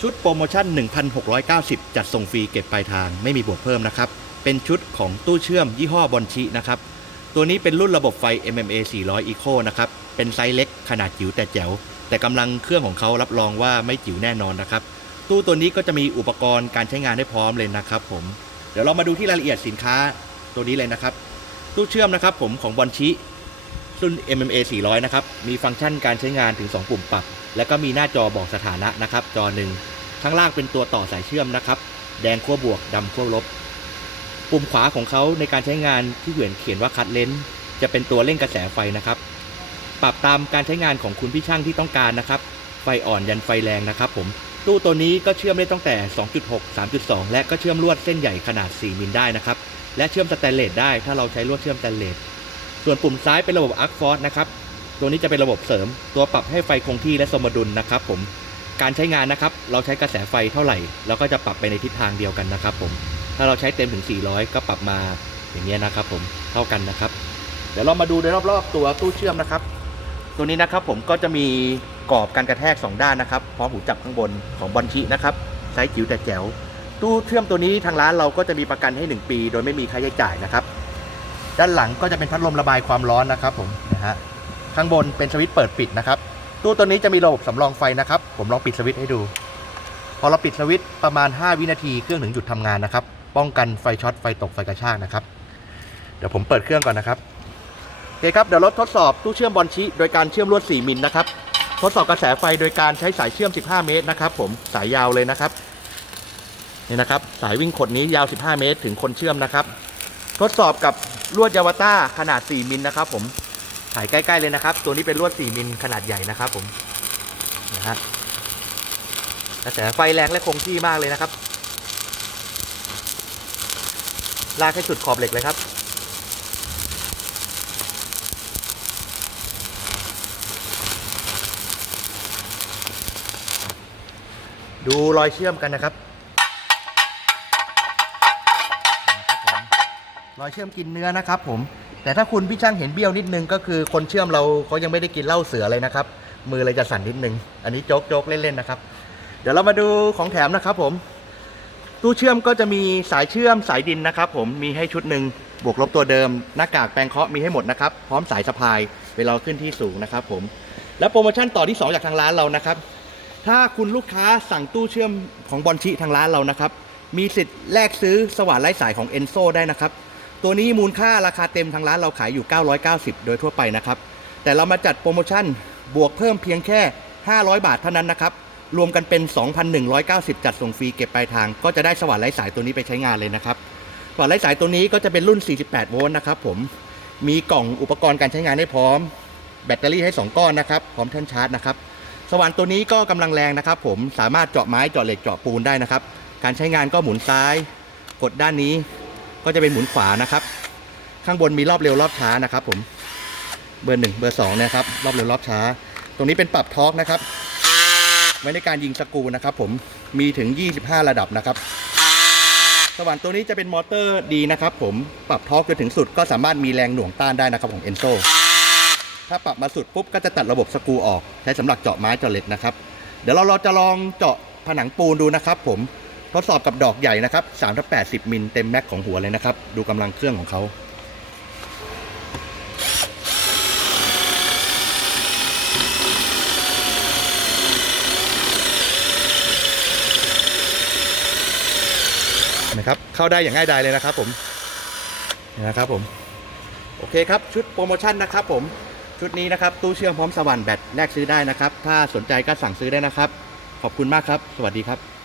ชุดโปรโมชั่น 1,690 จัดส่งฟรีเก็บปลายทาง ไม่มีบวกเพิ่มนะครับ เป็นชุดของตู้เชื่อมยี่ห้อบอนชินะครับ ตัวนี้เป็นรุ่นระบบไฟ MMA 400 Eco นะครับ เป็นไซส์เล็กขนาดจิ๋วแต่แจ๋ว แต่กำลังเครื่องของเขารับรองว่าไม่จิ๋วแน่นอนนะครับ ตู้ตัวนี้ก็จะมีอุปกรณ์การใช้งานให้พร้อมเลยนะครับผม เดี๋ยวเรามาดูที่รายละเอียดสินค้าตัวนี้เลยนะครับ ตู้เชื่อมนะครับผมของบอนชิ รุ่น MMA 400 นะครับ มีฟังก์ชันการใช้งานถึง 2 ปุ่มปรับ แล้วก็มีหน้าจอบอกสถานะนะครับ จอหนึ่งข้างล่างเป็นตัวต่อสายเชื่อมนะครับ แดงขั้วบวกดำขั้วลบ ปุ่มขวาของเขาในการใช้งานที่เขียนเขียนว่าคัดเลนจะเป็นตัวเร่งกระแสไฟนะครับ ปรับตามการใช้งานของคุณพี่ช่างที่ต้องการนะครับ ไฟอ่อนยันไฟแรงนะครับ ผม ตู้ตัวนี้ก็เชื่อมได้ตั้งแต่ 2.6 3.2 และก็เชื่อมลวดเส้นใหญ่ขนาด 4 มิลได้นะครับ และเชื่อมสแตนเลสได้ ถ้าเราใช้ลวดเชื่อมสแตนเลส ส่วนปุ่มซ้ายเป็นระบบ Arc Force นะครับ ตัวนี้จะเป็นระบบเสริม ตัวปรับให้ไฟคงที่และสมดุลนะครับ ผม การใช้งานนะครับ เราใช้กระแสไฟเท่าไหร่เราก็จะปรับไปในทิศทางเดียวกันนะครับ ผม ถ้าเราใช้เต็มถึง 400 ก็ปรับมาอย่างเงี้นะครับ ผม เท่ากันนะครับ เดี๋ยวเรามาดูโดยรอบๆ ตัวตู้เชื่อมนะครับ ตัวนี้นะครับผมก็จะมีกรอบการกระแทก 2 ด้านนะครับ พร้อมหูจับข้างบนของบอลชินะครับ ไซส์จิ๋วแต่แจ๋ว ตู้เชื่อมตัวนี้ทางร้านเราก็จะมีประกันให้ 1 ปี โดยไม่มีค่าใช้จ่ายนะครับ ด้านหลังก็จะเป็นพัดลมระบายความร้อนนะครับผมนะฮะข้างบนเป็นสวิตช์เปิดปิดนะครับตู้ตัวนี้จะมีระบบสำรองไฟนะครับ ผมลองปิดสวิตช์ให้ดู พอเราปิดสวิตช์ประมาณ 5 วินาทีเครื่องถึงหยุดทำงานนะครับ ป้องกันไฟช็อตไฟตกไฟกระชากนะครับ เดี๋ยวผมเปิดเครื่องก่อนนะครับโอเคครับเดี๋ยวเราทดสอบตู้เชื่อมบอลชิโดยการเชื่อมลวด 4 มิลนะครับทดสอบกระแสไฟโดยการใช้สายเชื่อม 15 เมตรนะครับ ผมสายยาวเลยนะครับนี่นะครับ สายวิ่งขดนี้ยาว 15 เมตร ถึงคนเชื่อมนะครับ ทดสอบกับลวดยาวต้าขนาด 4 มิลนะครับผมถ่ายใกล้ๆเลยนะครับ ตัวนี้เป็นลวด 4 มิลขนาดใหญ่นะครับผมนะฮะกระแสไฟแรงและคงที่มากเลยนะครับ ลากให้สุดขอบเหล็กเลยครับ ดูรอยเชื่อมกันนะครับ รอยเชื่อมกินเนื้อนะครับผม แต่ถ้าคุณพี่ช่างเห็นเบี้ยวนิดนึงก็คือคนเชื่อมเราเขายังไม่ได้กินเหล้าเสือเลยนะครับ มือเลยจะสั่นนิดนึง อันนี้โจ๊กโจ๊กเล่นๆนะครับ เดี๋ยวเรามาดูของแถมนะครับผม ตู้เชื่อมก็จะมีสายเชื่อมสายดินนะครับ ผม มีให้ชุดหนึ่งบวกลบตัวเดิม หน้ากากแปรงเคาะมีให้หมดนะครับ พร้อมสายสะพายเวลาขึ้นที่สูงนะครับ ผม แล้วโปรโมชั่นต่อที่ 2 จากทางร้านเรานะครับ ถ้าคุณลูกค้าสั่งตู้เชื่อมของบอลชิทางร้านเรานะครับ มีสิทธิ์แลกซื้อสว่านไร้สายของ Enso ได้นะครับ ตัวนี้มูลค่าราคาเต็มทางร้านเราขายอยู่ 990 โดยทั่วไปนะครับ แต่เรามาจัดโปรโมชั่นบวกเพิ่มเพียงแค่ 500 บาทเท่านั้นนะครับ รวมกันเป็น 2,190 จัดส่งฟรีเก็บปลายทาง ก็จะได้สว่านไร้สายตัวนี้ไปใช้งานเลยนะครับสว่านไร้สายตัวนี้ก็จะเป็นรุ่น 48 โวลต์นะครับผม มีกล่องอุปกรณ์การใช้งานให้พร้อม แบตเตอรี่ให้ 2 ก้อนนะครับ พร้อมแท่นชาร์จนะครับ สว่านตัวนี้ก็กำลังแรงนะครับผม สามารถเจาะไม้ เจาะเหล็ก เจาะปูนได้นะครับ การใช้งานก็หมุนซ้าย กดด้านนี้ ก็จะเป็นหมุนขวานะครับ ข้างบนมีรอบเร็วรอบช้านะครับ ผมเบอร์หนึ่งเบอร์สองนะครับรอบเร็วรอบช้า ตรงนี้เป็นปรับทอร์กนะครับ ไว้ในการยิงสกูนะครับ ผมมีถึง 25 ระดับนะครับสว่านตัวนี้จะเป็นมอเตอร์ดีนะครับ ผมปรับทอร์กจนถึงสุดก็สามารถมีแรงหน่วงต้านได้นะครับของ Enso ถ้าปรับมาสุดปุ๊บก็จะตัดระบบสกูออก ใช้สำหรับเจาะไม้เจาะเหล็กนะครับ เดี๋ยวเราเราจะลองเจาะผนังปูนดูนะครับ ผม ทดสอบกับดอกใหญ่นะครับ3ทับ80 มิลเต็มแม็กของหัวเลยนะครับ ดูกำลังเครื่องของเขานะครับเข้าได้อย่างง่ายดายเลยนะครับผมนะครับผมโอเคครับชุดโปรโมชั่นนะครับผมชุดนี้นะครับตู้เชื่อมพร้อมสว่านแบตแลกซื้อได้นะครับ ถ้าสนใจก็สั่งซื้อได้นะครับ ขอบคุณมากครับ สวัสดีครับ